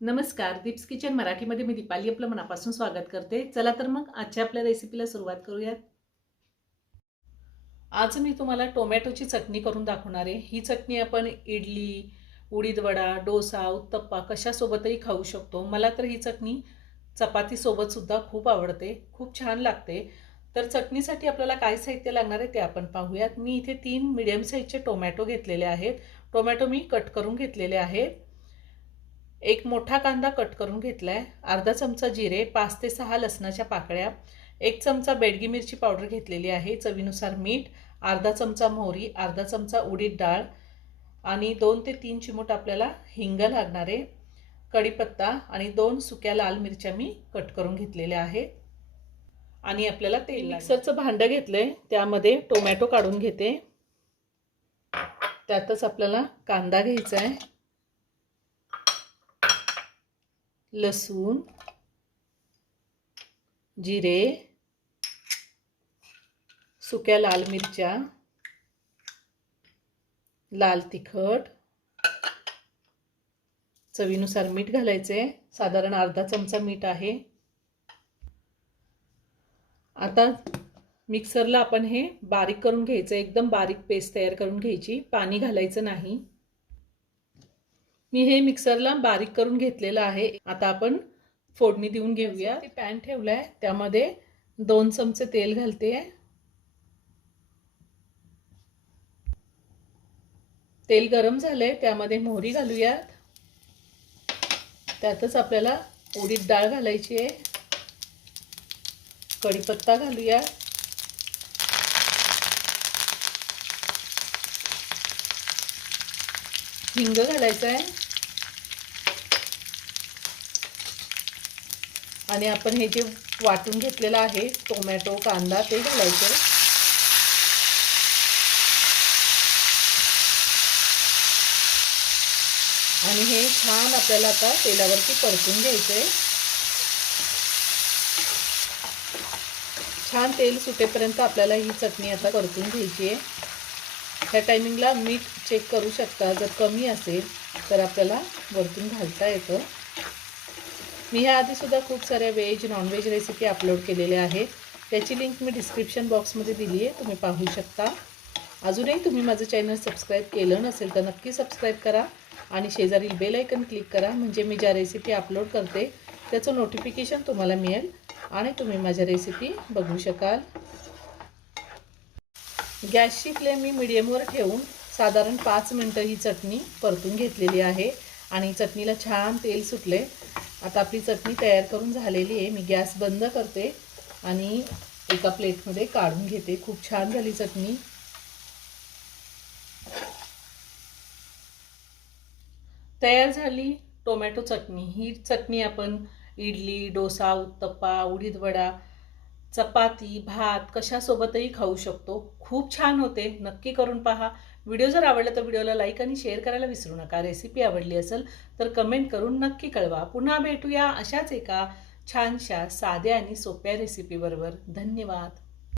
नमस्कार, दीप्स किचन मराठीमध्ये मी दीपाली आपलं मनापासून स्वागत करते। चला तर मग आजच्या आपल्या रेसिपीला सुरुवात करूयात। आज मी तुम्हाला टोमॅटोची चटणी करून दाखवणार आहे। ही चटणी आपण इडली, उडीद वडा, डोसा, उत्तप्पा कशासोबतही खाऊ शकतो। मला तर ही चटणी चपाती सोबत सुद्धा खूप आवडते, खूप छान लागते। तर चटणीसाठी आपल्याला काय साहित्य लागणार आहे ते आपण पाहूयात। मी इथे 3 मीडियम साईजचे टोमॅटो घेतलेले आहेत। टोमॅटो मी कट करून घेतलेले आहेत। एक मोठा कांदा कट करून घेतलाय, अर्धा चमचा जिरे, 5 ते 6 लसणाच्या पाकळ्या, 1 चमचा बेडगी मिरची पावडर घेतलेली आहे, चवीनुसार मीठ, अर्धा चमचा मोहरी, अर्धा चमचा उडीद डाळ आणि 2 ते 3 चिमूट आपल्याला हिंग लागणार आहे, कढीपत्ता आणि 2 सुक्या लाल मिरच्या मी कट करून घेतलेल्या आहेत। आणि आपल्याला तेल, मिक्सरचं भांडं घेतलंय, त्यामध्ये टोमॅटो काढून घेते। त्यातच आपल्याला कांदा घ्यायचा आहे, लसूण, जिरे, सुक्या लाल मिरच्या, लाल तिखट, चवीनुसार मीठ घालायचे, साधारण अर्धा चमचा मीठ आहे। आता मिक्सरला आपण हे बारीक करून घ्यायचं, एकदम बारीक पेस्ट तयार करून घ्यायची, पाणी घालायचं नाही। मी हे मिक्सरला बारीक करून घेतलेलं आहे। आता आपण फोडणी देऊन घेऊया। पॅन ठेवलाय, त्यामध्ये 2 चमचे तेल घालते। तेल गरम झाले, त्यामध्ये मोहरी घालूयात। त्यातच आपल्याला उडीद डाळ घालायची आहे, कढीपत्ता घालूया, हिंग घालायचा आहे आणि आपण हे जे वाटून घेतलेलं आहे टोमॅटो कांदा ते घालायचं। आणि हे छान आपल्याला आता तेलावरती परतून घ्यायचंय। छान तेल सुटेपर्यंत आपल्याला ही चटणी आता परतून घ्यायची आहे। ह्या टायमिंगला मीठ चेक करू शकता, जर कमी असेल तर आपल्याला वरतून घालता येतं। मी ह्या आधी सुद्धा खूप साऱ्या veg non veg recipe upload केलेल्या आहेत, त्याची लिंक मी डिस्क्रिप्शन बॉक्समध्ये दिली आहे, तुम्ही पाहू शकता। अजूनही तुम्ही माझं चॅनल सबस्क्राईब केलं नसेल तर नक्की सबस्क्राईब करा आणि शेजारील बेल आयकन क्लिक करा, म्हणजे मी ज्या रेसिपी अपलोड करते त्याचं नोटिफिकेशन तुम्हाला मिळेल आणि तुम्ही माझ्या रेसिपी बघू शकाल। गॅसची फ्लेम मी मीडियमवर ठेवून साधारण 5 मिनिटं ही चटणी परतून घेतलेली आहे आणि चटणीला छान तेल सुटले। आता आपली चटणी तयार करून झालेली आहे। मी गॅस बंद करते आणि एका प्लेटमध्ये काढून घेते। खूप छान झाली चटणी। तयार झाली टोमॅटो चटणी। ही चटणी आपण इडली, डोसा, उत्तप्पा, उडीद वडा, चपाती, भात कशासोबतही खाऊ शकतो। खूप छान होते, नक्की करून पहा। व्हिडिओ जर आवडला तर व्हिडिओला लाईक आणि शेअर करायला विसरू नका। रेसिपी आवडली असेल तर कमेंट करून नक्की कळवा। पुन्हा भेटूया अशाच एका छानशा साध्या आणि सोप्या रेसिपी बरोबर। धन्यवाद।